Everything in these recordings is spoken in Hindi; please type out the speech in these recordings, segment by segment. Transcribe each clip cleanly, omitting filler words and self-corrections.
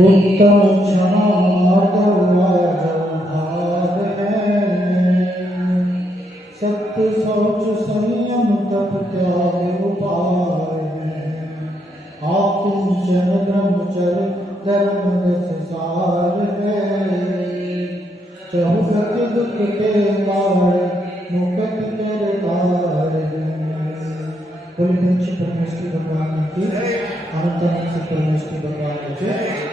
उत्तम क्षमा भाव है, सत्य शौच संयम तप त्याग उपाय है। आकुंचन ब्रह्मचर्य धर्म रस सार है, चहुगति दुख के पार मुक्ति कर तार है। बोलिए परमेश्वरी भगवान की, अनंत परमेश्वरी भगवान की,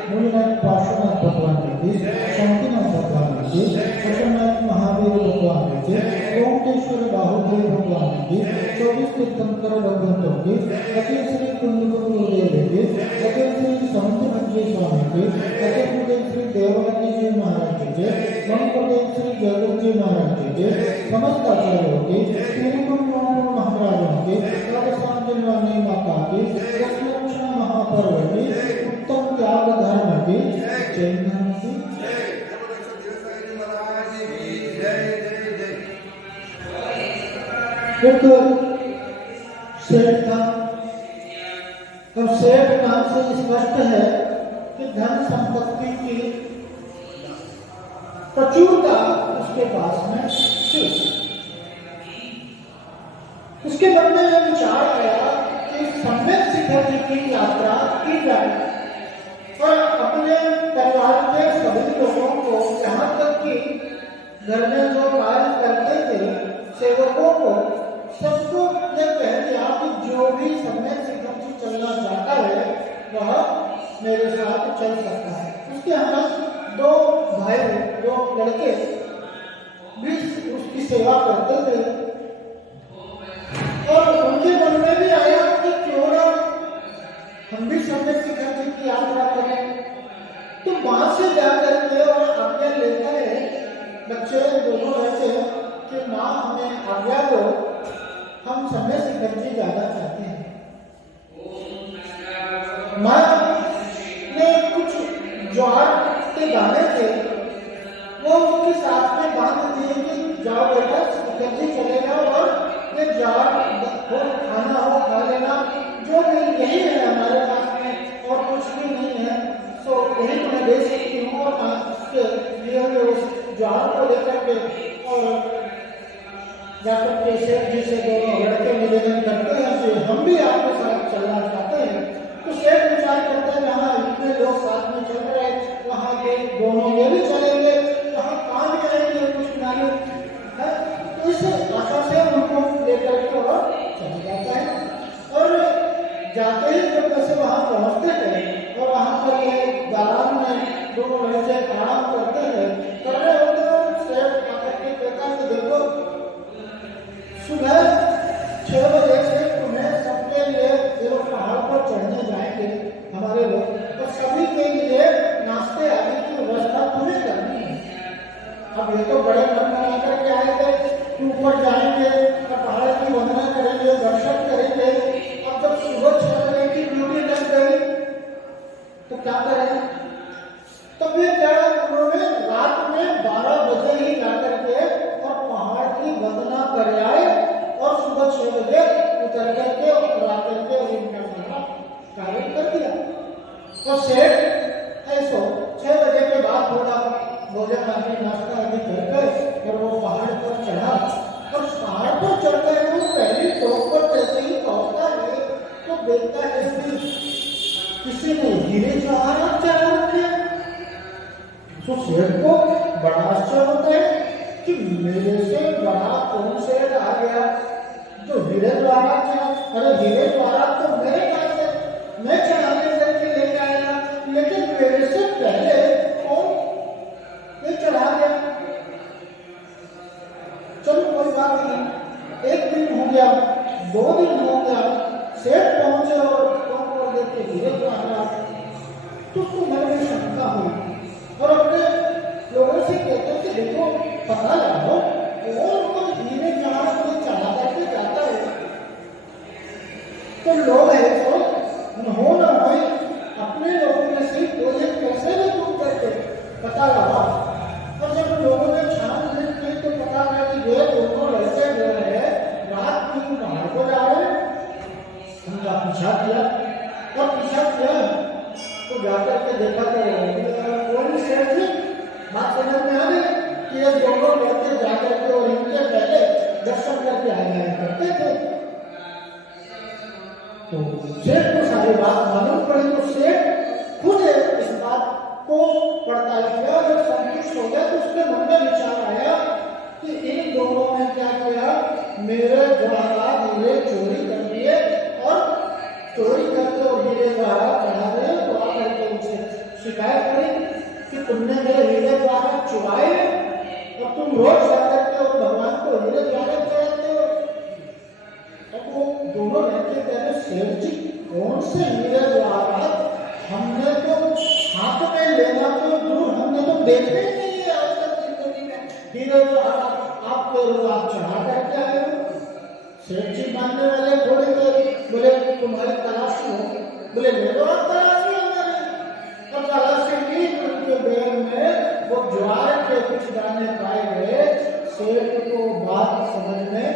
मूलनाथ पार्श्वनाथ भगवान की, शांतिनाथ भगवान की, प्रसन्नाथ महावीर भगवान की, ओंकेश्वर बाहुदेव भगवान की, 24 तीर्थंकर भगवंतों की, अखिल श्री कुंड गुरुदेव की, अखिल श्री समंत मंजी स्वामी की, अखिल श्री देवरानी जी महाराज जी, मणिपटेल श्री जगत जी महाराज जी, समस्त आचार्यों की, महाराजों की, रानी माता की, दक्षिण महापर्व की, उत्तम त्याग धर्म की, चैतन्य की। सेठ था, अब सेठ नाम से स्पष्ट है कि धन संपत्ति की प्रचुरता उसके पास में थी। उसके मन में यह विचार आया कि सम्यक शिखर जी की यात्रा की जाए और अपने परिवार के सभी लोगों को, यहाँ तक कि घर में जो कार्य करते थे सेवकों को, सबको यह कह दिया कि जो भी सम्यक शिखर जी चलना चाहता है वह मेरे साथ चल सकता है। उसके यहाँ 2 भाई, 2 लड़के भी उसकी सेवा करते थे और उनके मन में भी आया कि क्यों ना हम भी सम्यक शिखर जी की यात्रा करें। तो वहां से जाकर के और आज्ञा लेता है, बच्चे दोनों बच्चे कि माँ हमें आज्ञा दो, हम सम्यक शिखर जी जाना चाहते हैं। माँ ने कुछ ज्वार के दाने थे वो उसके साथ में बांध दिए कि जाओ बेटा शिखर जी चले जाओ और ये ज्वार हो, खाना हो खा लेना, जो भी यही है हमारे पास में और कुछ भी नहीं है, तो यही तुम्हें दे सकती हूँ। और उसके लिए उस ज्वार को लेकर के और जाकर के सेठ जी से दोनों लड़के निवेदन करते हैं कि हम भी आपके साथ चलना चाहते हैं। तो सेठ विचार करते हैं जहाँ इतने लोग साथ में चल रहे वहाँ के दोनों ये भी चलेंगे, वहाँ काम करेंगे कुछ मालूम है। तो इस आशा से उनको लेकर के और चला जाता है और जाते ही जब वैसे वहाँ पहुँचते हैं और वहाँ पर ये दालान में दोनों लड़के आराम करते हैं, कर रहे होते हैं। सेठ आकर के कहता है कि देखो सुबह 6 बजे से तुम्हें सबके लिए जो पहाड़ पर चढ़ने जाएंगे हमारे लोग, तो सभी के लिए नाश्ते आदि की व्यवस्था तुम्हें करनी है। अब ये तो बड़े मन बना करके आएंगे कि ऊपर जाएंगे और पहाड़ की वंदना करेंगे, दर्शन करेंगे। अब जब सुबह 6 बजे की ड्यूटी लग गई तो क्या करें? तो फिर क्या उन्होंने रात में 12 बजे ही जाकर के और पहाड़ की वंदना कर आए और सुबह 6 बजे उतर करके और आकर के उनका सारा कार्य कर दिया। तो सेठ ऐसो 6 बजे के बाद थोड़ा भोजन आदि नाश्ता आदि करके और वो पहाड़ पर चढ़ा और पहाड़ पर चढ़कर वो पहली टोक पर जैसे ही पहुंचता है तो देखता है कि किसी ने हीरे जवाहरात चढ़ा रखे। तो सेठ को बड़ा आश्चर्य होता है कि मेरे से बड़ा कौन सेठ आ गया जो हीरे जवाहरात चढ़ा। अरे हीरे जवाहरात तो मैं चढ़ाने करके लेके आया, लेकिन मेरे से पहले कौन ये चढ़ा गया। चलो कोई बात नहीं, 1 दिन हो गया, 2 दिन हो गया, सेठ पहुंचे और कौन देखे हीरे जवाहरात। तो उसको मन में शंका हुई और अपने लोगों से कहते कि देखो पता लगाओ और कोई हीरे जवाहरात कोई चढ़ा करके जाता है। तो लोग है तो हो न हो अपने लोगों में से कोई कैसे भी दूर करके पता लगा। और जब लोगों ने छानबीन की तो पता लगा कि ये दोनों लड़के जो है रात को पहाड़ को जा रहे हैं। उनका पीछा किया और पीछा किया तो जाकर के देखा तो कोई सेठ थी, बात समझ में आ गई कि ये दोनों लड़के जाकर के और इनके पहले दर्शन करके आया करते थे। तो सेठ को सारी बात मालूम पड़ी, तो सेठ खुद इस बात को पड़ताल किया, जब संतुष्ट हो गया तो उसके मन में विचार आया कि इन दोनों ने क्या किया, मेरे द्वारा हीरे चोरी कर लिए और चोरी करके और हीरे द्वारा चढ़ा रहे, तो आकर के उनसे शिकायत करी कि तुमने मेरे हीरे द्वारा चुराए और तुम रोज जाकर के और भगवान को हीरे द्वारा चढ़ाते हो। अब वो दोनों लड़के कह रहे, सेठ जी कौन से हीरे द्वारा, हमने तो हाथ में लेना तो दूर, हमने तो देखते ही नहीं है आज तक जिंदगी में हीरे द्वारा आप चढ़ा करके आए हो। सेठ जी मानने वाले थोड़े तो बोले तुम्हारी तलाशी हो, बोले ले लो आप तलाशी हमारी। और तलाशी की उनके बैग में वो ज्वार के कुछ दाने पाए गए। सेठ को बात समझ में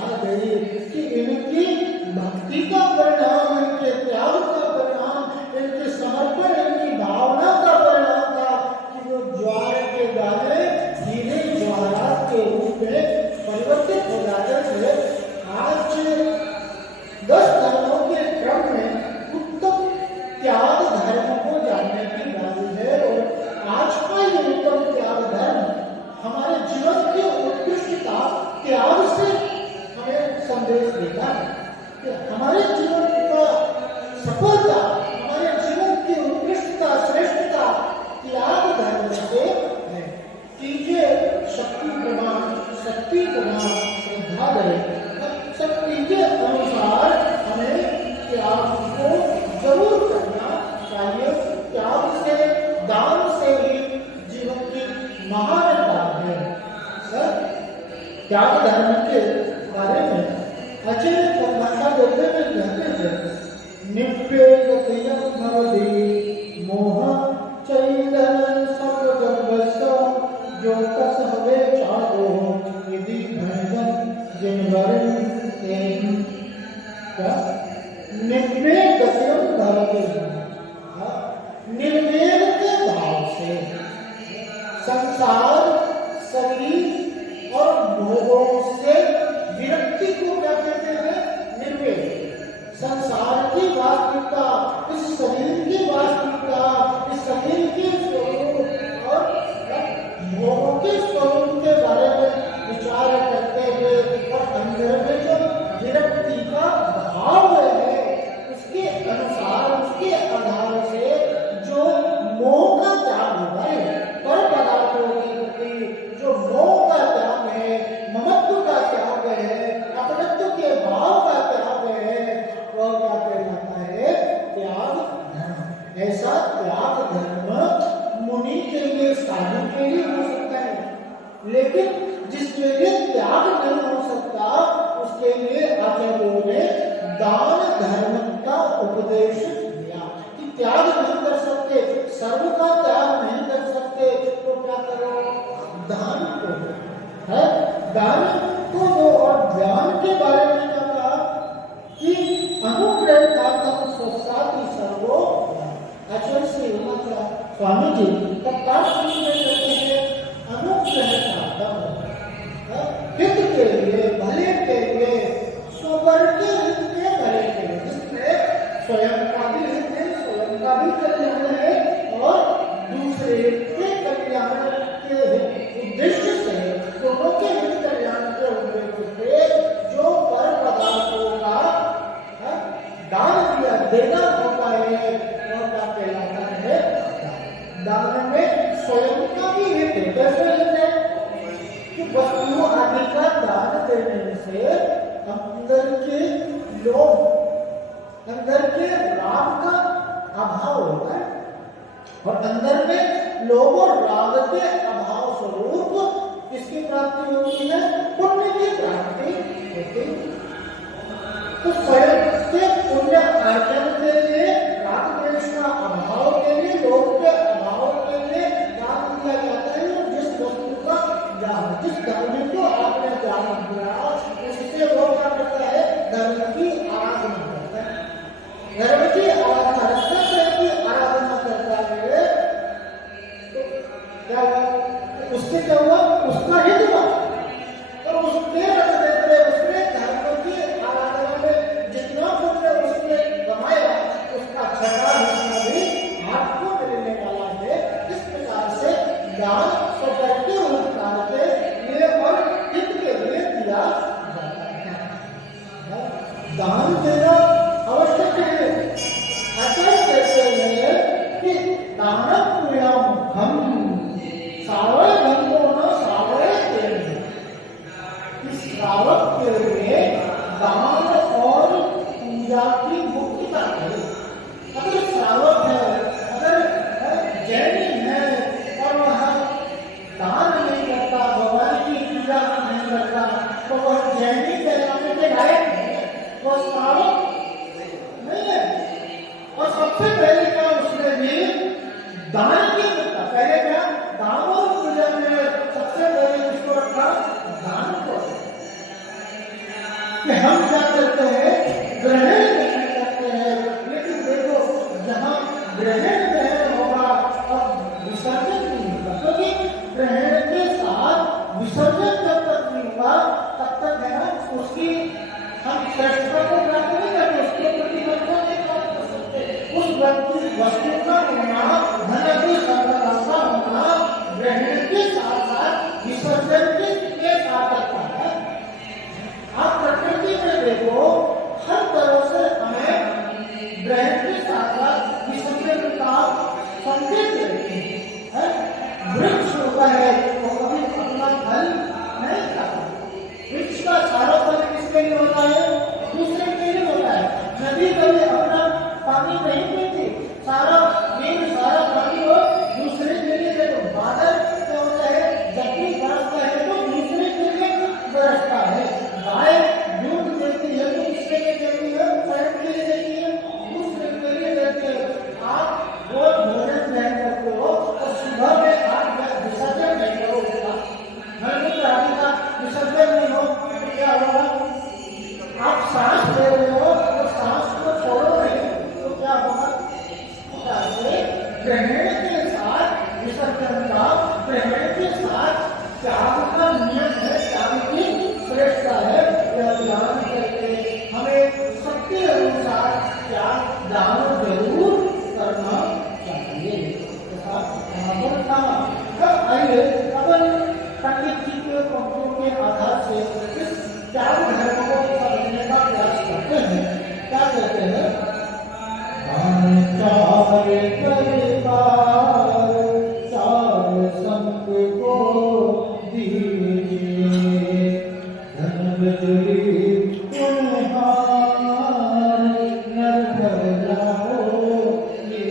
आ गई कि इनकी भक्ति का परिणाम, इनके त्याग का परिणाम, इनके समर्पण, इनकी भावना का परिणाम था कि वो ज्वार के दाने हीरे ज्वारात के रूप में परिवर्तित हो जाते थे। आज 10 धर्मों के क्रम में उत्तम त्याग धर्म को जानने की बात है, और आज का ये उत्तम त्याग धर्म हमारे जीवन की उत्कृष्टता त्याग से हमें संदेश देता है कि हमारे जीवन का सफलता, हमारे जीवन की उत्कृष्टता, श्रेष्ठता त्याग धर्म से है। कीजिए शक्ति प्रमाण, शक्ति प्रमाण श्रद्धा करें, शक्ति के अनुसार हमें त्याग को जरूर करना चाहिए। त्याग से, दान से ही जीवन की महानता है। त्याग धर्म के बारे में आचार्य परिभाषा देते हुए कहते थे, निप्पेगतियं भवति मोह चैतन्य सर्वगर्भस्य जो तस हवे चारो यदि भजन जिनवरन क्या निर्वेगतियं भवति, निर्वेग के भाव से संसार, शरीर और भोगों से विरक्ति को क्या कहते हैं, निर्वेग। संसार की वास्तविकता, इस शरीर की वास्तविकता, इस शरीर के स्वरूप और भोगों के स्वरूप के बारे में विचार करते हुए और अंदर में जो विरक्ति का भाव है उसके अनुसार, उसके आधार से जो मोह का त्याग होता है, पर पदार्थों के प्रति जो मोह का त्याग है, ममत्व का त्याग है, अपनत्व के भाव का त्याग है, वह क्या कहलाता है, त्याग धर्म। ऐसा त्याग धर्म मुनि के लिए, साधु के लिए हो सकता है, लेकिन जिसके लिए त्याग नहीं हो सकता उसके लिए आचार्यों ने दान धर्म का उपदेश दिया कि त्याग नहीं कर सकते, सर्व का त्याग नहीं कर सकते, तो क्या करो, दान करो, है दान को दो। और ज्ञान के बारे में क्या कहा कि अनुग्रह स्वसाति सर्वो। आचार्य श्री स्वामी जी तत्काल कहते हैं अनुग्रह हित के लिए, भले के लिए, स्ववर के हित के भले के लिए, जिसमें स्वयं का भी हित है, स्वयं का भी कल्याण है और दूसरे के कल्याण के उद्देश्य से, दोनों के हित कल्याण के उद्देश्य से जो पर पदार्थों का दान दिया, देना होता है, वह क्या कहलाता है, दान में स्वयं का भी हित है। कैसे हित है कि वस्तु आदि का दान देने से अंदर के लोभ, अंदर के राग का अभाव होता है, और अंदर में लोभ और राग के अभाव स्वरूप इसकी प्राप्ति होती है, पुण्य की प्राप्ति होती है। तो स्वयं के पुण्य अर्जन के लिए, राग द्वेष का अभाव के लिए, लोभ के अभाव के लिए दान दिया जाता है। जिस वस्तु का दान, जिस धर्म को आपने दान दिया, उससे वो क्या करता है, धर्म की आराधना करता है, धर्म की आराधना, की आराधना करता है। उससे क्या हुआ, उसका हित हुआ। तो उसने रख देते, उसने धर्म की आराधना में जितना पुण्य उसने कमाया उसका छठा हिस्सा भी आपको मिलने वाला है। इस प्रकार से दान स्वतंत्र उपकार के लिए और हित के लिए दिया जाता है। दान देना आवश्यक है। ऐसा कहते हैं कि दानम पुण्यम हम सावय धर्मो न सावय देव। इस श्रावक के लिए दान और पूजा की मुख्यता है। अगर श्रावक है, अगर जैनी है और वह दान नहीं करता, भगवान की पूजा नहीं करता, तो वह जैनी कहलाने के लायक है, वह श्रावक नहीं है। और सबसे पहले क्या उसने भी दान की करता, पहले क्या दान और पूजा में सबसे पहले उसको रखा दान को। कि हम क्या करते हैं, ग्रहण नहीं करते हैं, लेकिन देखो जहाँ ग्रहण ग्रहण होगा और विसर्जन नहीं होगा, क्योंकि ग्रहण के साथ विसर्जन जब तक नहीं हुआ तब तक है ना उसकी हम श्रेष्ठता को प्राप्त नहीं करते, उसके प्रति नहीं प्राप्त कर सकते। उस वस्तु का होना, धन की सर्वनाशा होना ग्रहण के साथ साथ विसर्जन के साथ आता है। आप प्रकृति में देखो, हर तरह से हमें ग्रहण के साथ साथ विसर्जन का संकेत देते हैं। वृक्ष होता है वो कभी अपना फल नहीं खाता। वृक्ष का सारा फल किसके लिए होता है, दूसरे के लिए होता है। नदी कभी अपना पानी नहीं पीती, सारा नीर सारा पानी वो दूसरे के लिए देते। बादल क्या होता है, जब भी बरसता है तो दूसरे के लिए बरसता है। गाय दूध देती है तो किसके लिए देती है, स्वयं के लिए देती है, दूसरे के लिए देती है। आप रोज भोजन ग्रहण करते हो और सुबह में आप विसर्जन नहीं करोगे, मूत्र आदि का विसर्जन नहीं हो तो क्या होगा, आप सांस ले रहे हो और सांस को छोड़ो नहीं तो क्या होगा। ग्रहण के साथ विसर्जन का, ग्रहण के साथ त्याग का नियम है, त्याग की श्रेष्ठता है। यह ध्यान करके हमें शक्ति अनुसार त्याग दान जरूर करना चाहिए। आइए अपन पंडित जी के पंक्तियों के आधार से इस त्याग धर्म को समझने का प्रयास करते हैं। क्या कहते हैं, चार परिवार चार संग को दीजिए, धन बदली तुम्हार नर भर जाओ ये।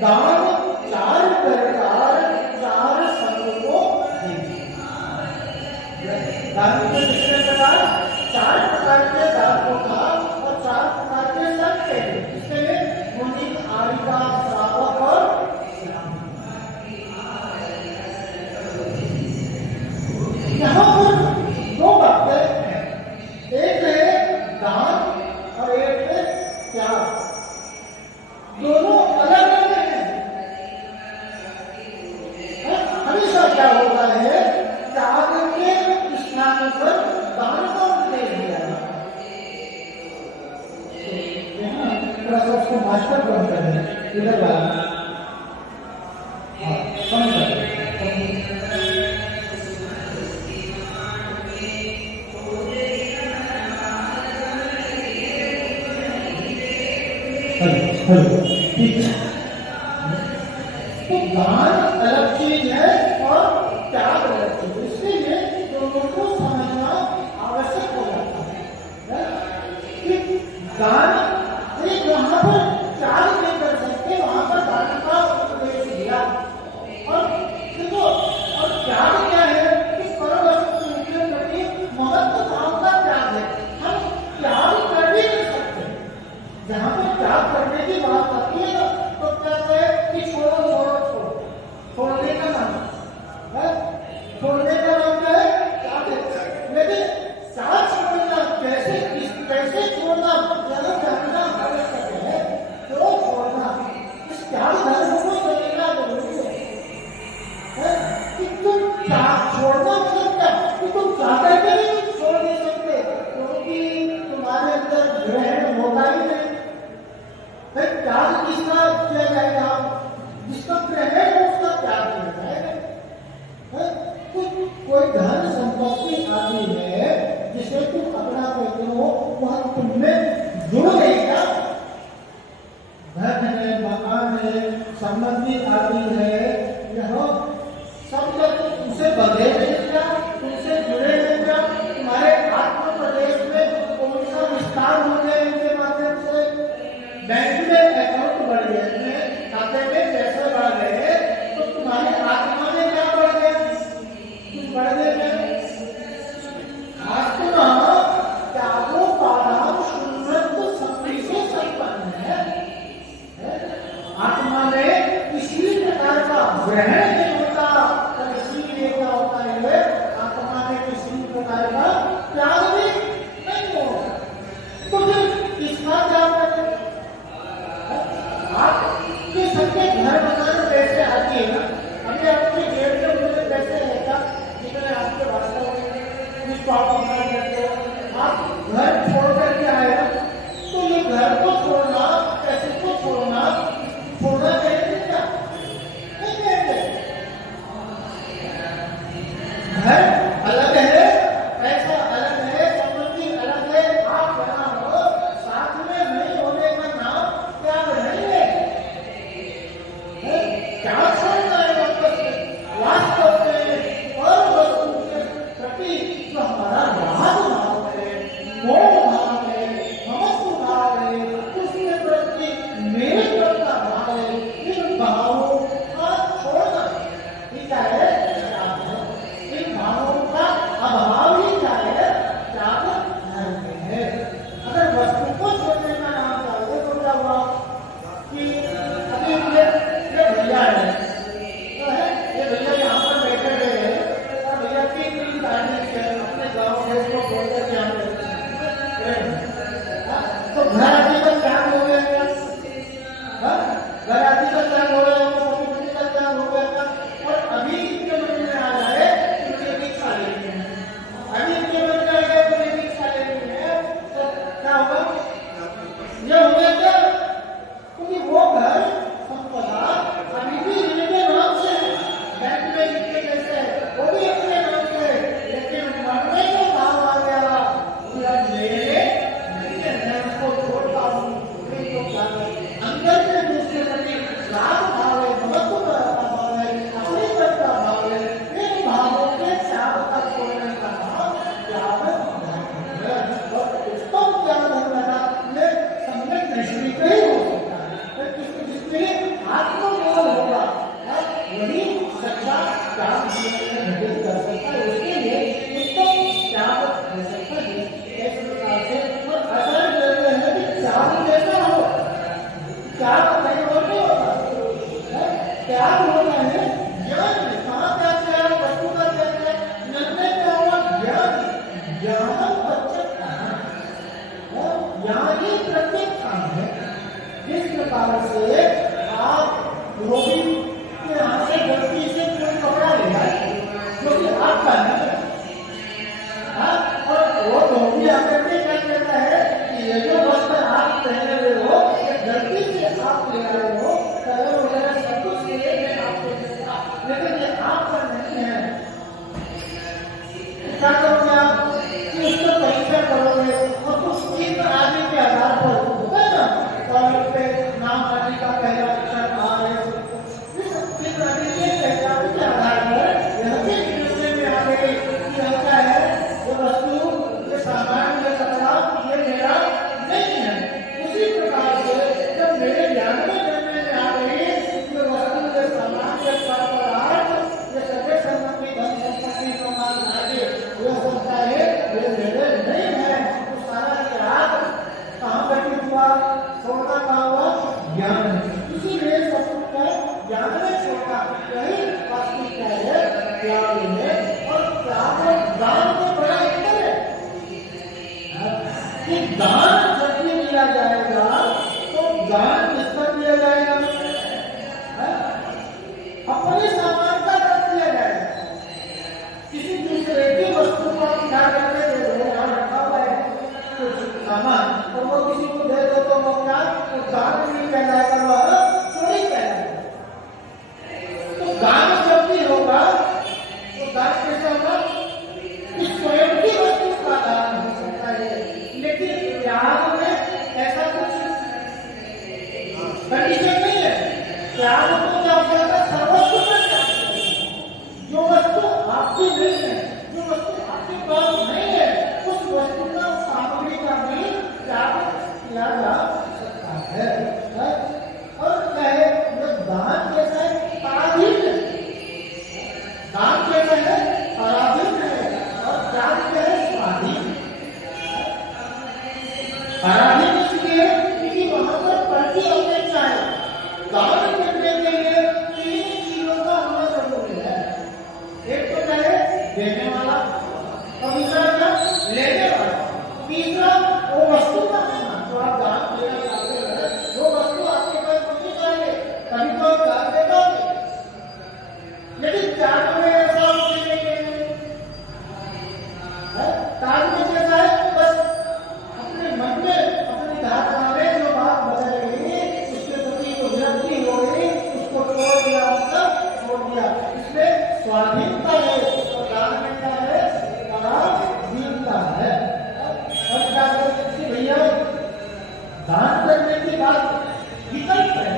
दान चार प्रकार चार संग को दीजिए। दान के कितने प्रकार, चार प्रकार के दानों का और चार प्रकार के संग के, इसके लिए मुनि, आरिका, श्रावक और यहाँ पर दो बातें हैं, एक है दान और एक है त्याग। दोनों अलग अलग हैं। हमेशा क्या होता है, त्याग के स्थान पर दान को दे दिया जाता है। उसको मास्टर बन कर इधर वाला ठीक है। तो दान अलग चीज है और त्याग अलग चीज, इसलिए दोनों को समझना आवश्यक हो जाता है कि दान एक वहां पर त्याग नहीं कर सकते, वहां पर दान का उपदेश दिया। और देखो, और त्याग क्या है कि परम वस्तु के प्रति महत्व भाव का त्याग है। हम त्याग कर भी नहीं सकते। जहां पर त्याग करने की बात आती है तो कहते हैं कि छोड़ो छोड़ो छोड़ो, छोड़ने का नाम है, छोड़ने का नाम क्या है, त्याग है। लेकिन त्याग छोड़ना कैसे, कैसे छोड़ना, भाई त्याग किसका किया जाएगा? जिसका प्रेम है उसका त्याग किया जाएगा। कोई धन संपत्ति आदि है जिसे तुम अपना कहते हो वह तुमने जुड़ गई क्या? धन है, मकान है, संबंधी आदि है, यह सब जब तुमसे बंधे हैं क्या? तुमसे जुड़े हैं क्या? तुम्हारे आत्म प्रदेश में कौन सा विस्तार हो गया इनके माध्यम से? बैंक में अकाउंट बढ़ गए, खाते में पैसे बढ़ गए, तो तुम्हारी आत्मा में क्या बढ़ गया? कुछ बढ़ गया? आत्मा त्यागो पाराम शून्यत्व शक्ति से संपन्न है। आत्मा में किसी प्रकार का ग्रहण नहीं होता, और इसीलिए क्या होता है? आत्मा में किसी प्रकार का त्याग भी नहीं होता। तो फिर इसका त्याग करें? आपके सबके घर बनाने पैसे आती है ना, अभी आपके जेब में उतने पैसे है क्या जितने आपके वास्तव में आप घर छोड़ करके आए ना, तो ये घर को छोड़ना, पैसे को छोड़ना चाहिए क्या? नहीं कहते। घर अलग है, पैसा अलग है, संपत्ति अलग है, आप बना हो, साथ में नहीं होने का नाम त्याग नहीं है। क्या छोड़ना है? वास्तव में और वस्तु के प्रति जो हमारा राग भाव है, मोह भाव है, ममत्व भाव है, उसके प्रति मेरे प्रति भाव है, इन भावों का छोड़ना ही क्या है? त्याग है। इन भावों का अभाव ही क्या है? त्याग धर्म है। अगर वस्तु को छोड़ने का नाम चाहिए तो क्या हुआ कि अभी ये भैया है, ये भैया यहाँ पर बैठे हुए हैं, और भैया तीन तारीख है अपने गाँव में इसको छोड़कर क्या तो घर आदि का त्याग हो गया क्या? घर आदि का त्याग हो गया, पति का त्याग हो गया। और अभी इनके मन में आ जाए कि मुझे दीक्षा लेनी है, अभी इनके मन में आ गया मुझे दीक्षा लेनी है, तो क्या होगा? ये हो गया क्या? क्योंकि वो घर संपदा अभी भी इनके नाम से है, बैंक में जितने पैसे है वो भी अपने नाम से है, लेकिन मन में जो भाव आ गया मेरे मैं उसको छोड़ता हूँ, तो क्या अंदर में दूसरे प्रति राग भाव है, महत्व भाव है, अपनी करता भाव है, इन भावों के त्याग का छोड़ने का नाम त्याग है। और उत्तम त्याग धर्म में सम्यक दृष्टि का ही हो सकता है, जिसमें आत्मबोध होगा वही सच्चा त्याग जीवन में घटित कर सकता है। उसके लिए उत्तम त्याग हो सकता है। इस प्रकार से और असर देते हैं कि त्याग कैसा हो? त्याग कहीं और नहीं होता, त्याग होता है ज्ञान में। कहाँ त्याग है? वस्तु का त्याग है, निर्णय क्या हुआ? ज्ञान। ज्ञान बच्चन ज्ञान ही प्रत्येक काम है। जिस प्रकार से आप रोगी के हाथ से गलती से कोई कपड़ा ले जाए जो कि आपका नहीं है, और वो धोबी आकर के क्या कहता है कि ये जो वस्त्र आप पहने हुए हो ये गलती से आप ले आए हो, कलर वगैरह सब कुछ ले आपको देगा, लेकिन ये आपका नहीं है। क्या करोगे आप? उसको परीक्षा करोगे और कुछ चिन्ह आदि के आधार पर होगा ना, कॉलेज पे नाम आदि का पहला अक्षर आ है, चिन्ह आदि के पहचान के आधार पर यह भी निर्णय में आ गई कि यह क्या है? ये वस्तु, ये सामान, ये कपड़ा ये मेरा नहीं है। उसी प्रकार से जब मेरे ज्ञान में निर्णय में आ गई ये वस्तु, ये सामान, ये परपरार्थ, ये सभी संबंधी धन संपत्ति प्रमाण आदि ये सकता है ये मेरे नहीं है, तो सारा त्याग कहाँ घटित हुआ? छोड़ना कहाँ हुआ? ज्ञान। इसी नहीं कहलाएगा, वह चोरी कहलाएगा। तो दान जब भी होगा तो दान कैसा होगा? इस स्वयं की वस्तु का दान हो सकता है, लेकिन त्याग में ऐसा कुछ कंडीशन नहीं है। त्याग तो क्या हो जाता है? सर्वस्व का त्याग। जो वस्तु आपकी नहीं है, जो वस्तु आपके पास नहीं है, उस वस्तु का, सामग्री का भी त्याग किया जा सकता है। और क्या है? दान कैसा है? पराधीन है। दान कैसा है? पराधीन है। और त्याग क्या है? स्वाधीन। पराधीन इसलिए क्योंकि वहां पर फल की अपेक्षा है। दान करने के लिए 3 चीजों का होना जरूरी है। एक तो क्या है? देने वाला, और दूसरा क्या? लेने वाला, तीसरा वो वस्तु का होना जो आप दान देना चाहते हैं, वो वस्तु आपके पास होनी चाहिए, तभी तो आप दान दे पाओगे। लेकिन त्याग में ऐसा नहीं है। त्याग में कैसा है? बस अपने मन में, अपनी धारणा में जो बात बदल गई, उसके प्रति जो विरक्ति हो गई, उसको छोड़ दिया, मतलब छोड़ दिया। इसमें स्वाधीनता है। और दान में क्या है? पराधीनता है। और क्या कहते हैं भैया? दान करने की बात विकल्प है।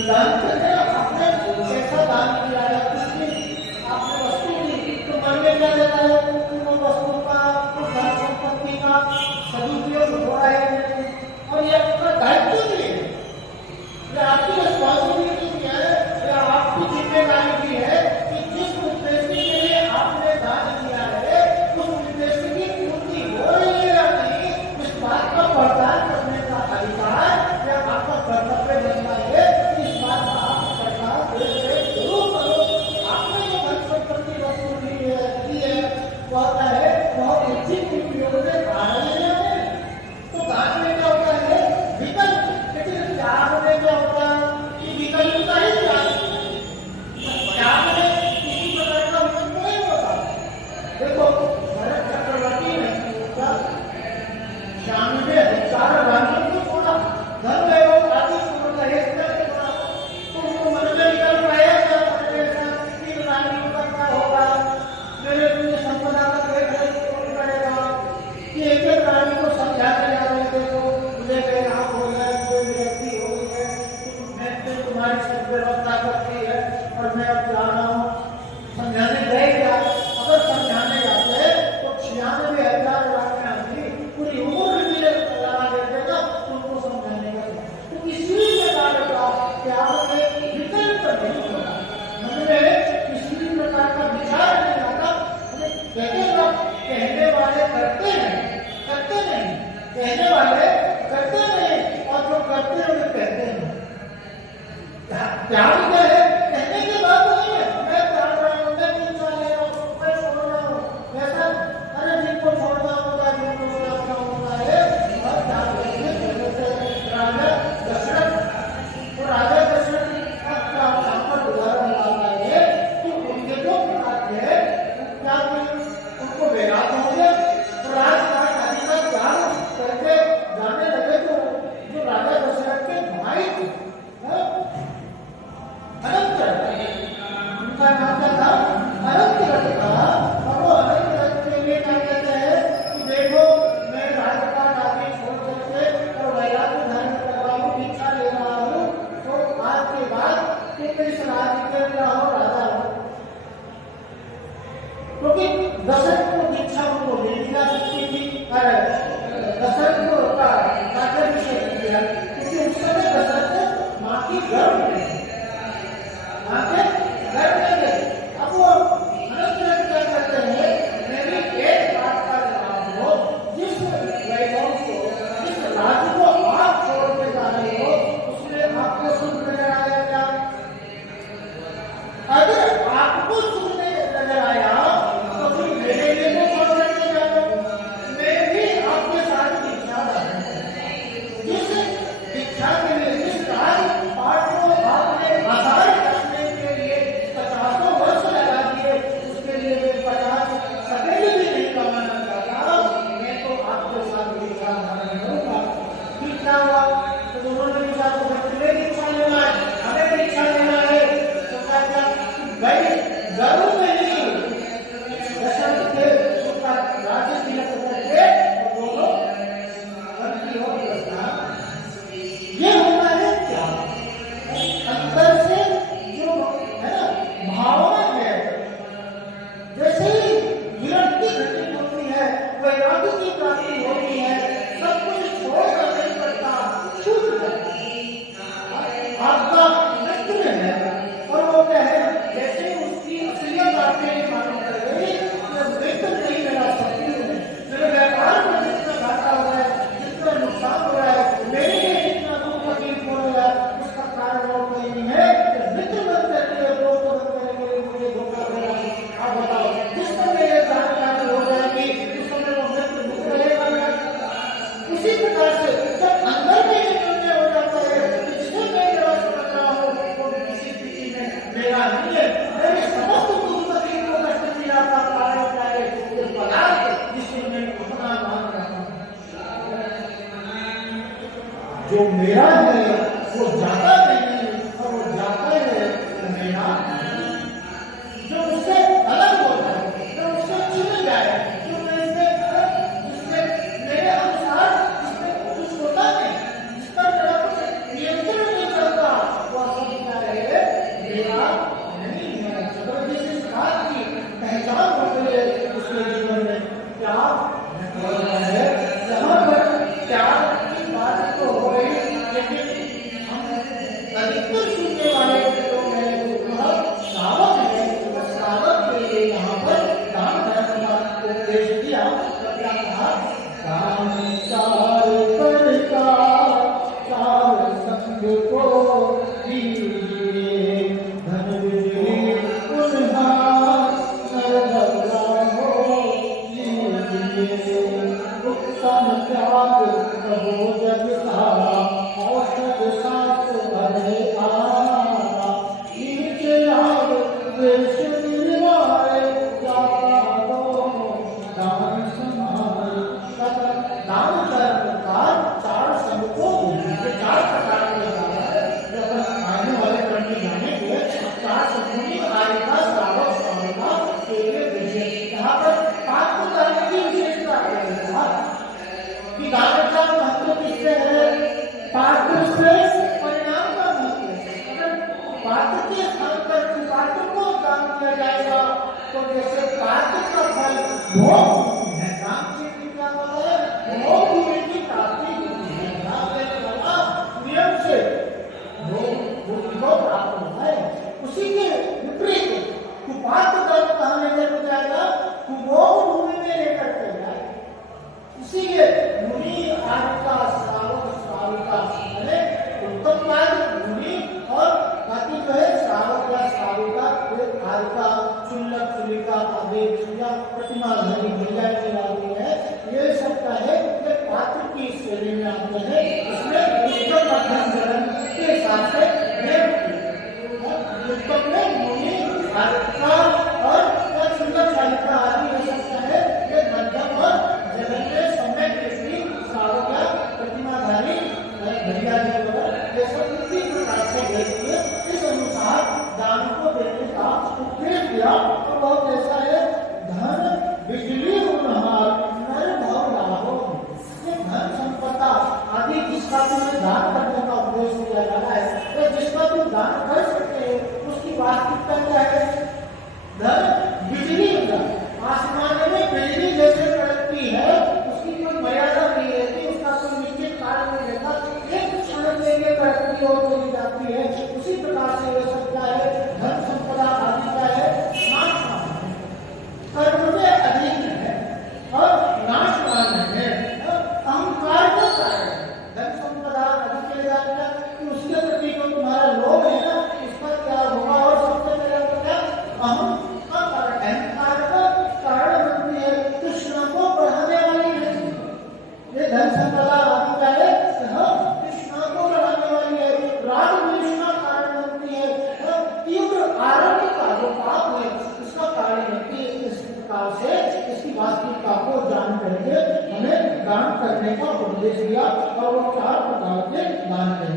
दान करने आपने कैसा दान किया है, किसकी आपने वस्तु दी, तो मन में क्या रहता है? वो वस्तु का, धन संपत्ति का सदुपयोग हो रहा है, और ये आपका दायित्व भी है, ये आपकी रिस्पॉन्सिबिलिटी भी है, या आपकी जिम्मेदारी भी है कि जिस उद्देश्य के लिए आपने दान किया है, उस उद्देश्य की पूर्ति हो रही है या नहीं, इस बात का पड़ताल करने का अधिकार या आपका कर्तव्य बनता है। इस बात का आप पड़ताल जरूर करो। आपने जो धन संपत्ति वस्तु दी है, वह क्या है? वह उचित उपयोग में आ रही है। तो दान में क्या होता है? विकल्प। लेकिन त्याग में क्या होता है? कि विकल्प का ही त्याग। त्याग में किसी प्रकार का विकल्प नहीं होता। देखो, भरत चक्रवर्ती ने 96,000 राज्यों को छोड़ा, धर्म एवं आदि छोड़ रहे थे, तो उनको मन में विकल्प आया क्या? कि रानी का क्या होगा, मेरे लिए संपदा का कोई पड़ेगा, कि एक एक रानी को समझाते जा रहे थे, तो मुझे कहीं आप हो गए, कोई व्यक्ति हो गए, मैं तुम्हारी सब व्यवस्था करती है और मैं अब जा रहा हूँ। समझाने गए क्या? अगर समझाने जाते तो 96,000 आदमी पूरी उम्र भी लगा देते ना उनको समझाने का। तो किसी प्रकार का त्याग में विकल्प नहीं होता, मन में किसी प्रकार का विचार नहीं आता। कहने वाले करते हैं, करते नहीं, कहने वाले करते नहीं, और जो करते हैं उन्हें कहते हैं। त्याग क्या है? कहने की बात नहीं है, मैं त्याग रहा हूँ, मैं पीछा ले रहा हूँ, मैं छोड़ रहा हूँ, ऐसा अरे जिनको छोड़ना होगा, जिनको छोड़ना होता है। और त्याग राजा दशरथ, तो राजा दशरथ का उदाहरण आता है कि उनके दो प्रकार थे। क्या उनको वैराग्य हो गया, तो राजपाट आदि का त्याग करके जाने लगे। तो जो राजा दशरथ के भाई थे, अनंत, उनका नाम क्या था? अनंत रथ था। और वो अनंत रथ के लिए क्या कहते हैं कि देखो, मैं राजपाट आदि छोड़ करके और वैराग्य धारण कर रहा हूँ, दीक्षा ले रहा हूँ, तो आज के बाद तुम इस राज्य के रहो, राजा हो। क्योंकि दशरथ को दीक्षा उनको मिल जा सकती थी, दशरथ को राज्याभिषेक किया, क्योंकि उस समय दशरथ माँ की गर्भ में, माँ के गर्भ में थे। अब वो अनंत रथ क्या करते हैं? मेरी एक बात का जवाब हो, जिस वैभव को, जिस राज्य को आप छोड़ के जा रहे हो, उसमें आपको सुख नजर आया क्या? अगर आपको सुख नजर आया तो फिर मेरे लिए तो छोड़ करके जा रहे हो। मैं भी आपके साथ दीक्षा जिस दीक्षा के लिए, जिस राजपाट को आपने आधार करने के लिए 50 को दीजिए, धन बिजली उन्हार नर भला हो लीजिए। उत्तम त्याग कहो जग सारा, औषध शास्त्र भरे आरा। नीच लाग द्वेष निर्वारे, जाता दो दान समारे। दान प्रकार चार संघ को ये चार प्रकार के दान है। जब आने वाले क्रम में जानेंगे चार संघों की आयता श्रावक स्वामिका केवल विजय। यहाँ पर पात्र दान की विशेषता है कि दान का महत्व किससे है? पात्र से परिणाम का महत्व। अगर पात्र के स्थान पर पात्र को दान किया जाएगा तो जैसे पात्र का फल भोग है, दान से क्या होता है? भोग की प्राप्ति होती है। दान देने वाला नियम से भोग को प्राप्त होता है। उसी के विपरीत कुपात्र दान कहाँ लेकर जाएगा? कुभोग भूमि में लेकर के जाएगा। इसीलिए मुनि आदि का श्रावक श्राविका उत्तम त्याग मुनि और बाकी जो है श्रावक या श्राविका आदि का चुल्लक चुलिका आदि या प्रतिमा धरी महिलाएं जो है ये सब का है ये पात्र की श्रेणी में आते हैं। इसमें उत्तम मध्यम चरण के हिसाब से उत्तम में मुनि आदि का और चुल्लक शालिका आदि हो सकता है। ये मध्यम और जगन में सम्यक व्यक्ति श्रावक या प्रतिमाधारी महिला जो ये सब इसी प्रकार से देखिए। इस अनुसार दान को देने का उपदेश दिया और वह कैसा है? धन बिजली उन्हार नर भव लाभो। ये धन संपदा आदि जिसका तुम्हें दान करने का उपदेश दिया जा रहा है तो जिसका तुम दान कर सकते हो उसकी वास्तविकता क्या है? धन बिजली आसमान में बिजली जैसे कड़कती है उसकी कोई मर्यादा नहीं रहती, उसका कोई निश्चित काल नहीं रहता। एक क्षण के लिए कड़कती और चली जाती है। उसी प्रकार से ये सब क्या है? धन संपदा आदि क्या है? नाशवान कर्म में अधीन है और नाशवान है। अहंकार का कारण धन संपदा आदि के लिए कि उसके प्रति जो तुम्हारा लोभ है ना उसका क्या होगा? और सबसे पहले तो क्या अहम कृष्ण को बढ़ाने वाली है। ये धन संपदा आदि क्या है? कृष्ण को बढ़ाने वाली है। राग द्वेष का कारण बनती है। तीव्र आरंभ का जो पाप है उसका कारण बनती है। इस प्रकार से इसकी वास्तविकता को जान करके हमें दान करने का उपदेश दिया और वो चार प्रकार के दान है।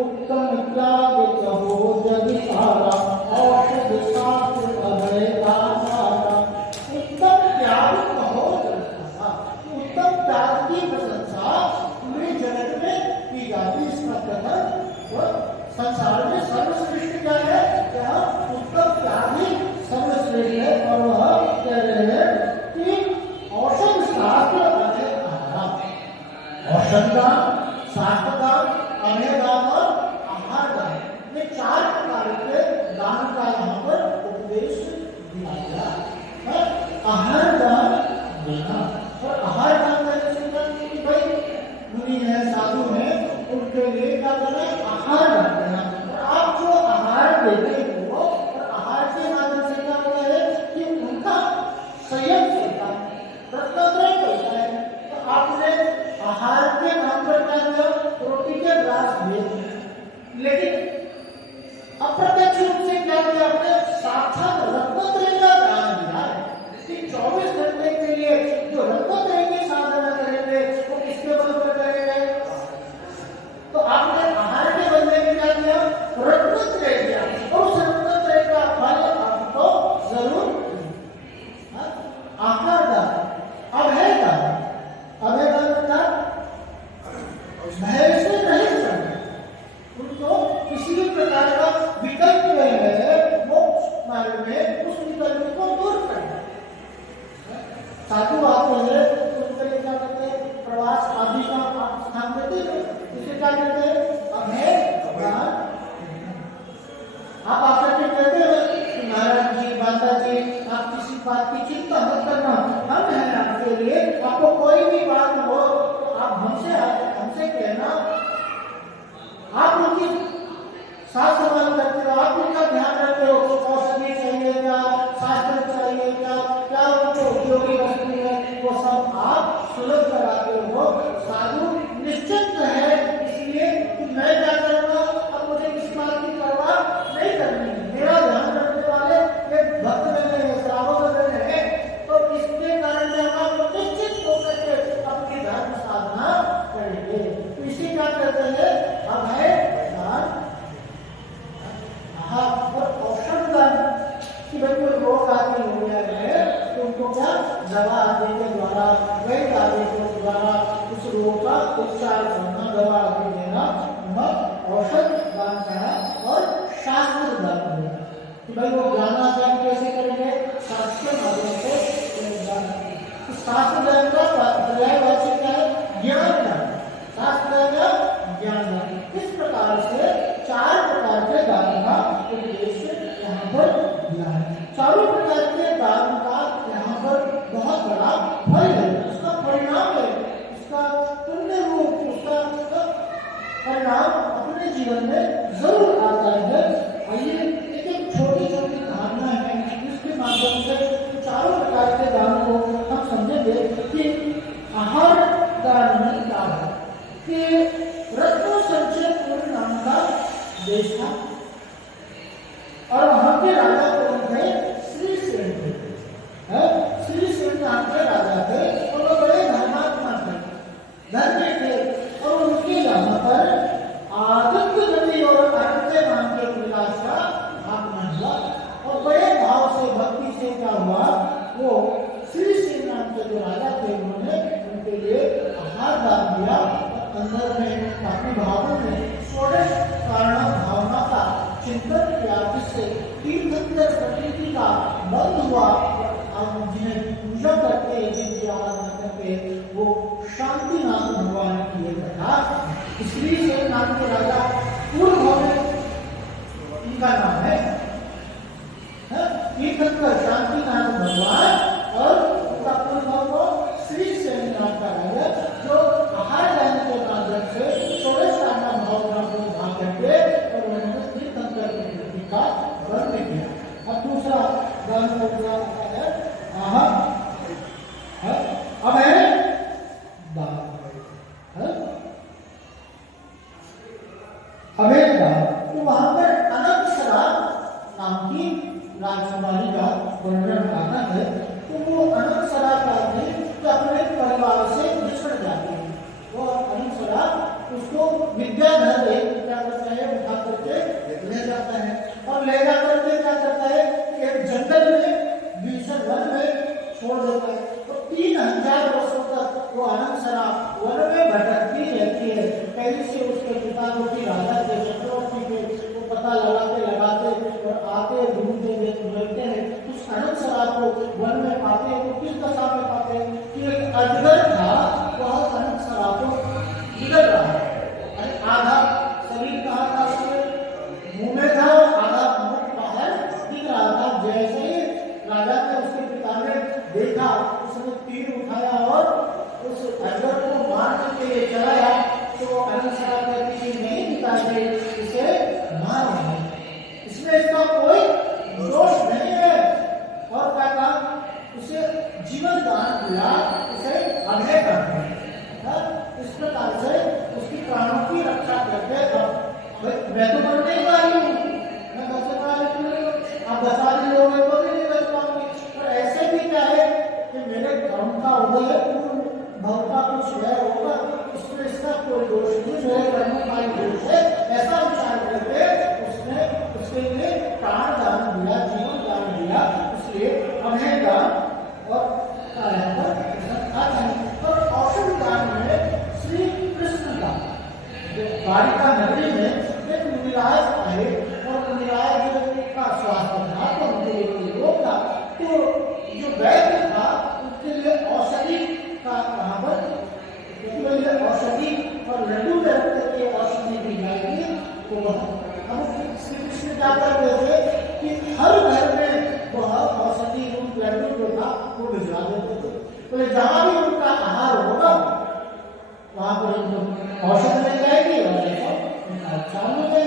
उत्तम त्याग कहो जग सारा, औषध शास्त्र अभय आधारा। उत्तम त्याग कहो जग सारा। उत्तम त्याग की प्रशंसा पूरे जगत में की जाती। इसका कथन संसार में सर्वश्रेष्ठ क्या है? जहाँ उत्तम त्याग ही सर्वश्रेष्ठ है और वह कह रहे हैं कि औषध शास्त्र अभय आहारा। औषध दान, शास्त्र दान, अभय दान और आहार दान, ये चार प्रकार के दान का यहाँ पर उपदेश दिया गया है। आहार दान देना और आहार दान करने से कि भाई मुनि है साधु है उनके लिए क्या करना है? आहार दान देना। और आप जो आहार देते हो और आहार के माध्यम से क्या होता है कि उनका संयम चलता है, प्रत्याग्रह चलता है। तो आपने आहार के नाम पर क्या किया? रोटी के ग्रास दिए, लेकिन अप्रत्यक्ष रूप से क्या किया? आपने साक्षात रत्नत्रय का दान दिया है। 24 घंटे के लिए जो रत्नत्रय की साधना करेंगे वो किसके बल पर करेंगे? तो आपने आहार के बदले में क्या किया? रत्नत्रय दिया और उस आपकी साथ संभाल करते हो, आप उनका ध्यान रखते हो, औषधि चाहिए क्या, शास्त्र चाहिए क्या, क्या उनको उपयोगी वस्तु है, वो सब आप सुलभ कराते हो। साधु निश्चित है इसलिए कि मैं क्या करूँगा, अब मुझे किस बात की परवाह नहीं करनी है, मेरा ध्यान रखने वाले ये भक्त बने हैं, श्रावक बने हैं, तो इसके कारण से हम निश्चित होकर के अपनी धर्म साधना करेंगे। तो इसी क्या करते हैं, अब है दान। हाँ, और औषध दान कि भाई कोई रोग आदि हो गया है तो उनको क्या दवा आदि के द्वारा, वैद्य आदि के द्वारा उस रोग का उपचार करना, दवा आदि देना, औषध दान करना। और शास्त्र दान करना कि भाई वो ज्ञानादान कैसे करेंगे, शास्त्र माध्यम से दान। तो शास्त्र दान का पर्यायवाची क्या है, ज्ञान दान। शास्त्र दान, ज्ञान दान, इस प्रकार से 4 प्रकार के दान का उद्देश्य यहाँ पर दिया है। चारों प्रकार के दान का यहाँ पर बहुत बड़ा फल है, उसका परिणाम है, उसका पुण्य रूप, उसका परिणाम अपने जीवन में जरूर आता है। आइए एक छोटी छोटी धारणा है जिसके माध्यम से चारों प्रकार के दान को हम समझेंगे कि आहार दान में क्या है। कि रत्न संचय पूर्ण नाम का देश था और वहां के राजा कौन थे, श्री सेन थे। श्री सेन नाम के राजा थे और वो बड़े धर्मात्मा थे, धर्मी थे। और उनके यहाँ पर आदित्य नदी और अरण्य नाम के विलास का आगमन हुआ और बड़े भाव से भक्ति से क्या हुआ, वो श्री सेन नाम के जो राजा थे उन्होंने उनके लिए आहार दान दिया। अंदर में अपने भावों में षोडश कारण भावना का चिंतन किया, जिससे तीर्थंकर प्रकृति का बंध हुआ। जिन्हें पूजा करके, जिनकी आराधना करके वो शांतिनाथ भगवान की ये कथा। श्री सेन नाम के राजा पूर्व में इनका नाम है तीर्थंकर शांतिनाथ भगवान और उनका पूर्व को श्री सेन नाम का राजा, जो आहार दान के माध्यम से षोडश कारण भावना को उठा करके और उन्होंने तीर्थंकर प्रकृति का वर्णन किया। अब दूसरा दान का है अब है दान, अवैध दान। तो वहां पर अनंतसरा नाम की राजकुमारी का वर्णन आता है। तो वो अनंतसरा का अपने परिवार से बिछड़ जाती है। वो अनंतसरा उसको विद्याधर क्या करता है, उठा करके ले जाता है और ले जाकर के क्या करता है, एक जंगल में भीषण वन में छोड़ देता है। तो 3000 वर्षों तक वो अनंतसरा वन में भटकती रहती है। पहले से उसके पिता जो कि राजा थे, चक्रवर्ती थे, वो पता लगाते और आते ढूंढते मिलते हैं। उस अनंतसरा को वन में पाते हैं। तो किस दशा में पाते हैं कि एक अजगर था, वह अनंतसरा को बिगड़ रहा है। आधा शरीर कहाँ था, उसके मुंह में था, आधा मुख बाहर दिख रहा था। जैसे ही राजा ने, उसके पिता ने देखा, उसने तीर उठाया और उस अजगर को मारने के लिए चलाया। तो अनंतसरा कहती है नहीं पिताजी, इसे मार रहा है, इसमें इसका कोई दोष नहीं है। और क्या कहा, उसे जीवन दान दिया, उसे अभय कर दिया। इस प्रकार से उसकी प्राणों की रक्षा करके मैं तो मर नहीं पा रही हूँ, मैं बचा पा रही हूँ, आप बचा रही हो, मैं तो नहीं बच पाऊंगी। और ऐसे भी क्या है कि मेरे धर्म का उदय भव का कुछ व्यय होगा, उसमें इसका कोई दोष नहीं, मेरे कर्म का ही दोष है। ऐसा विचार करके उसने उसके लिए प्राण दान दिया, जीवन दान दिया। इसलिए अभय दान और औषध दान में श्री कृष्ण का द्वारिका नगरी में एक मुनिराज आए और मुनिराज का स्वास्थ्य था, तो उनके लिए रोग था। तो जो वैद्य था उसके लिए औषधि का कहाँ पर औषधि और लड्डू करके औषधि दी जाएगी। तो हम श्री कृष्ण क्या करते थे कि हर घर में वह औषधि रूप लड्डू जो था वो भिजवा देते थे। तो जहाँ भी उनका आहार होगा वहां पर औषध मिल जाएगी और अच्छा हो जाएगा।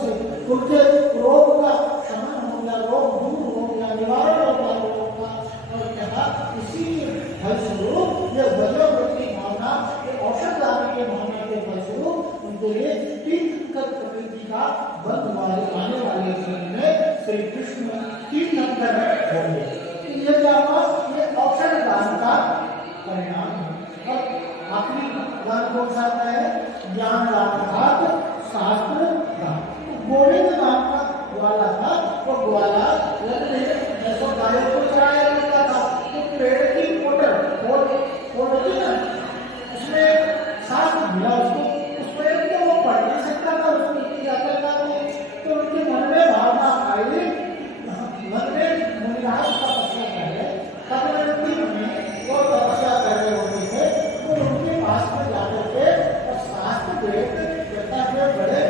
से उनके रोग का शमन हो गया, रोग दूर हो गया, निवारण हो गया रोग का। और कहा इसी फलस्वरूप ये वयोवृत्ति भावना, औषध लाने के भावना के फलस्वरूप उनके लिए तीर्थंकर प्रकृति का बंध वाले आने वाले समय में श्री कृष्ण तीर्थंकर होंगे। ये क्या हुआ? ये औषध दान का परिणाम है। और आखिरी दान कौन सा आता है? ज्ञान दान, शास्त्र दान। गोविंद नाम का ग्वाला था, वो ग्वाला जैसा गायों को चराया जाता था, तो पेड़ की पोटर होती ना, उसमें शास्त्र मिला उसको, उसमें तो वो पढ़ नहीं सकता था, उसको क्या करता था। तो उनके मन में भावना आई, मन में मुनिराज का तपस्या कर रहे, तब में वो तपस्या कर रहे होते थे, तो उनके पास में जाकर के और शास्त्र देख कहता है बड़े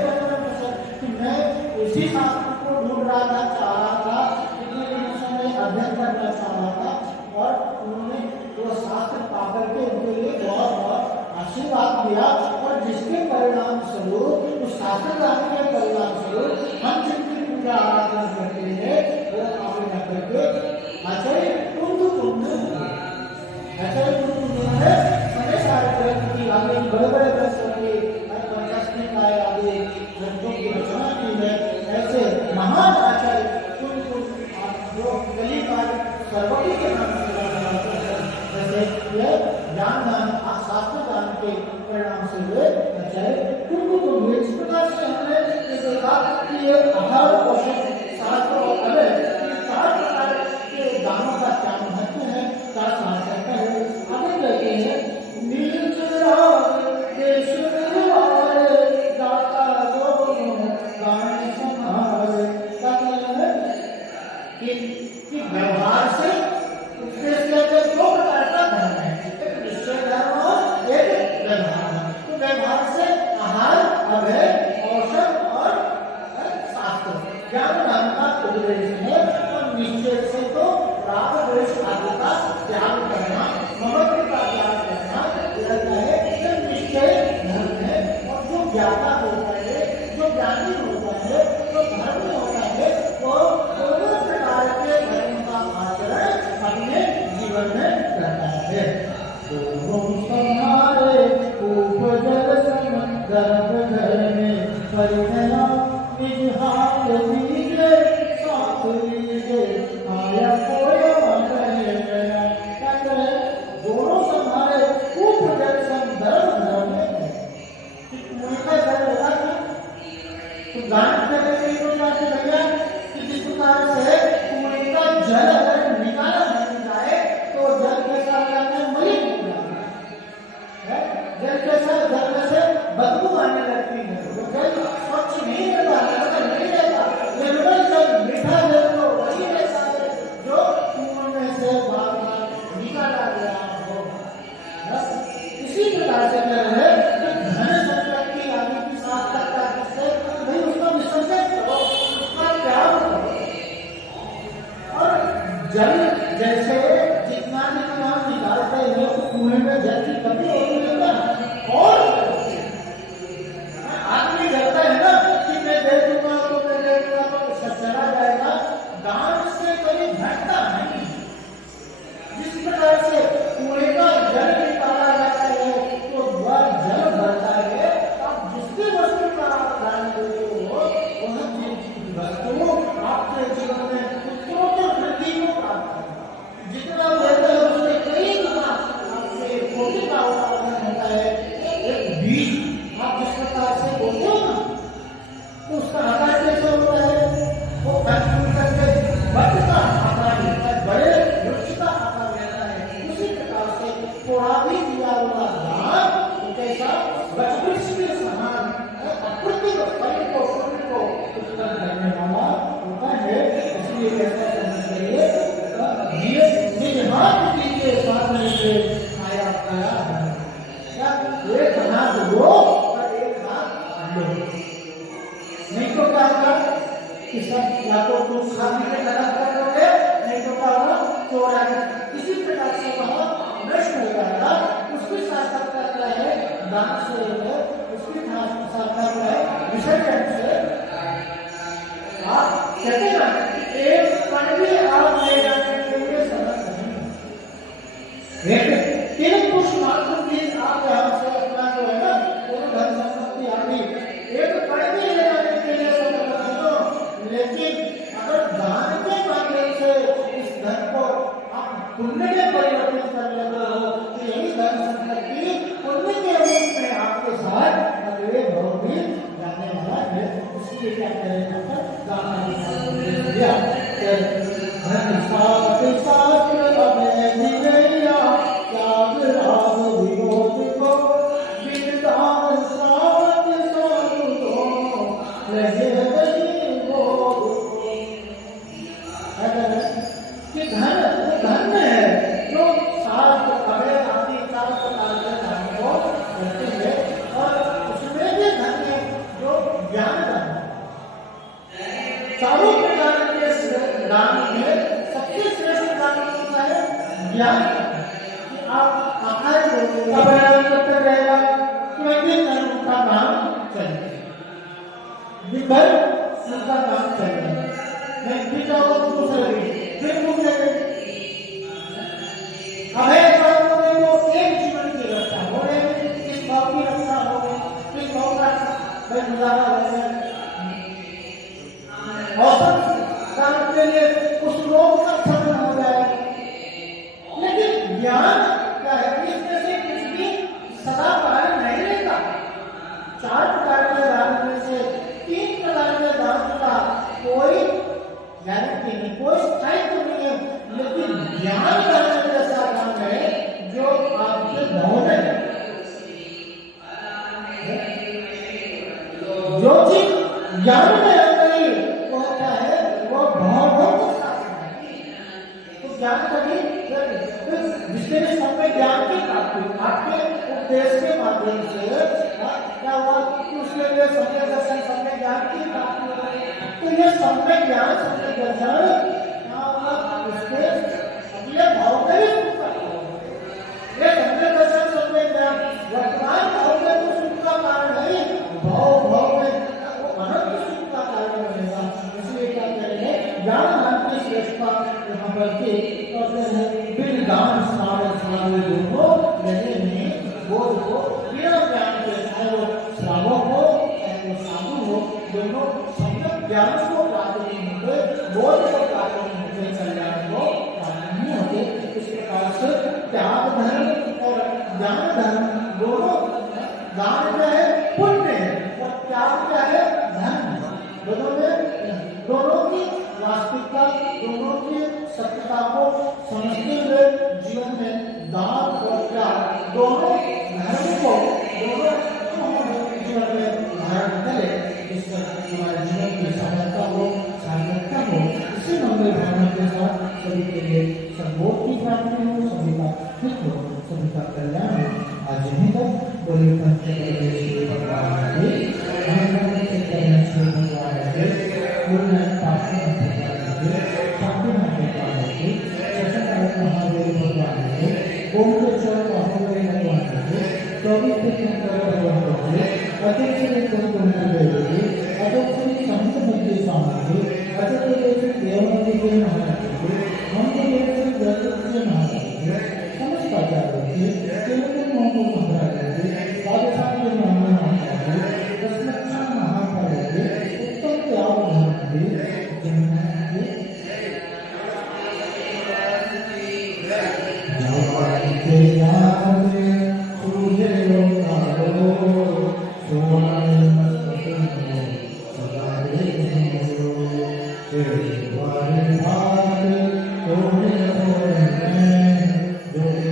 कि मैं इसी शास्त्र को ढूंढ रहा था, चाह रहा था, इतने दिनों से मैं अध्ययन करना चाह रहा था। और उन्होंने वो शास्त्र पा करके उनके लिए बहुत बहुत आशीर्वाद दिया। और जिसके परिणाम स्वरूप, उस शास्त्र दान के परिणाम स्वरूप हम जिनकी पूजा आराधना करते हैं, वो आगे न करके आचार्य आचार्य है समय सारे ग्रंथ की आगे बड़े बड़े ग्रंथ होंगे, आगे ग्रंथों की रचना की है। ऐसे महान आचार्य जो कली काल सर्वज्ञ के नाम से जाना जाता है, जैसे यह ज्ञान दान, शास्त्र दान के परिणाम से हुए आचार्य कुंभ। इस प्रकार से हमने देखा कि ये आहार पोषण शास्त्र और अलग 4 प्रकार के दानों का क्या महत्व है, क्या सार्थकता है। आगे कहते हैं कि व्यवहार से दो प्रकार का धर्म है, एक निश्चय धर्म और एक व्यवहार। तो व्यवहार से आहार, अभय, औषध और शास्त्र ज्ञान दान का उपदेश है। और निश्चय से तो राग द्वेष आदि का त्याग करना, ममत्व का त्याग करना रहता है, यह निश्चय धर्म है। और जो ज्ञाता होता है, जो ज्ञानी होता है, जो धर्म होता है, वो दोनों प्रकार के धर्म का आचरण अपने जीवन में करता है। दोनों संहारे उपजल समंदर घर में परिणया निज हाथ लीजे साथ लीजे आया कोया कहे गया। क्या करे? दोनों संहारे उपजल समंदर घर में। कुएं का जल होगा क्या? तो गान करने के लिए तो जाते भैया कि जिस प्रकार से कुएं का जल अगर निकाला नहीं जाए तो जल कैसा हो जाता है? मलिन हो जाता है। जल कैसा? जल में से बदबू आने लगती है, वो जल स्वच्छ नहीं रहता, नहीं रहता। निर्मल जल, मीठा जल तो वही रहता है जो कुएं में से बार-बार निकाला गया हो। इसी प्रकार से कह रहे हैं कि धन संपत्ति आदि की सार्थकता किससे? भाई उसका विसर्जन करो, उसका त्याग करो। और जल जैसे जितना निकालते हैं तो कुएं में जल की कमी होती है ना, और आदमी कहता है ना कि मैं दे दूंगा तो मैं दे दूंगा तो चला जाएगा। दान से कभी घटता नहीं। जिस प्रकार से कुएं का जल निकाला जाता है तो वह जल भरता है। आप जिसकी वस्तु का आप दान देते हो, वह वस्तु आपके जीवन में उत्तरोत्तर वृद्धि को प्राप्त है। जितना देते हैं उससे कई गुना आपके कोटि का उत्पादन होता है। एक बीज आप जिस प्रकार से बोते हो ना, तो उसका आकार कैसे होता है? वो फल करके वृक्ष का आकार लेता है, बड़े वृक्ष का आकार लेता है। उसी प्रकार से थोड़ा भी दिया हुआ दान तो कैसा? वृक्ष के समान अप्रतिम फल को उत्पन्न करने वाला होता है। इसलिए कैसा करना चाहिए? निज हाथ दीजिए सामने से आया आया है। एक हाथ दो और एक हाथ लो, नहीं तो क्या होगा कि सब या तो तुम खाने में खराब कर दोगे, नहीं तो क्या होगा? चोर आएगा। इसी प्रकार से वह नष्ट हो जाएगा। उसकी सार्थकता क्या है? दान से है, उसकी सार्थकता है विसर्जन से। आप कहते हैं ना कि एक कण भी आप ले जाने के लिए समर्थ नहीं। एक तीन पुरुष मात्र भी आप यहाँ से अपना जो है ना वो धन संपत्ति आदि एक कण भी ले जाने के लिए समर्थ नहीं हो, लेकिन अगर दान के माध्यम से इस धन को आप पुण्य में परिवर्तित कर लेते हो तो यही धन संपत्ति पुण्य के रूप में आपके साथ अगले भाव में जाने वाला है। इसलिए क्या करें दान दिया धन शास्त्र त्याग राग विरोध को विदान सावत साधु लगे कि धन है जो शास्त्र कहे आदि चार प्रकार के धन को करते हैं और उसमें भी धन है जो ज्ञान धन है। चारों प्रकार के दान में सबसे श्रेष्ठ दान कौन सा है? ज्ञान। कि आप आहार का बयान करते रहेगा कि धर्म का काम चले दिन भर उनका काम चल रहा है, मैं फिर जाऊंगा तो दूसरे फिर घूम लेंगे। अभय प्राप्त में तो एक जीवन की रक्षा हो रही, किस भाव की रक्षा हो रही, किस भाव का गुजारा हो रहा है। औसत काम के लिए उस रोग का क्षरण हो जाए, लेकिन ज्ञान क्या है? इसमें से कुछ भी सदा काल नहीं रहता। चार प्रकार के दान में से तीन प्रकार के दान का कोई गारंटी नहीं, कोई स्थायित्व नहीं है, लेकिन ज्ञान दान ऐसा काम है जो आपके भाव में जो चीज ज्ञान में है वो क्या है? वो भाव को साथ तो ज्ञान कभी जिसके लिए समय ज्ञान की प्राप्ति आपके उपदेश के माध्यम से क्या हुआ कि उसके लिए समय दर्शन समय ज्ञान की प्राप्ति हो रही है। तो ये समय ज्ञान समय दर्शन उसके अगले भाव में ही ये समय दर्शन समय ज्ञान वर्तमान भाव में तो सुख का कारण नहीं, भाव में वो अनंत सुख का कारण बनेगा। इसलिए क्या करेंगे? ज्ञान दान की श्रेष्ठता यहाँ पर कहते हैं बिन दान सारे दोनों लगे में बोध को बिना ज्ञान के, चाहे वो श्रावक हो चाहे वो साधु हो, दोनों सम्यक ज्ञान को प्राप्त नहीं होते, बोध को प्राप्त नहीं होते, कल्याण को प्राप्त नहीं होते। इस प्रकार से त्याग धर्म और ज्ञान धर्म दोनों, दान क्या है? पुण्य है, और त्याग क्या है? धर्म। दोनों की वास्तविकता, दोनों की सत्यता को समझते हुए जीवन में दान और त्याग दोनों धर्म को जीवन में धारण करें, इससे हमारे जीवन की सफलता हो, सार्थकता हो। इसी मंगल भावना के साथ सभी के लिए सर्वोत्तम की प्राप्ति हो, सभी का हित हो, सभी का कल्याण हो। आज यहीं तक बोले पंचदेव भगवान की Hare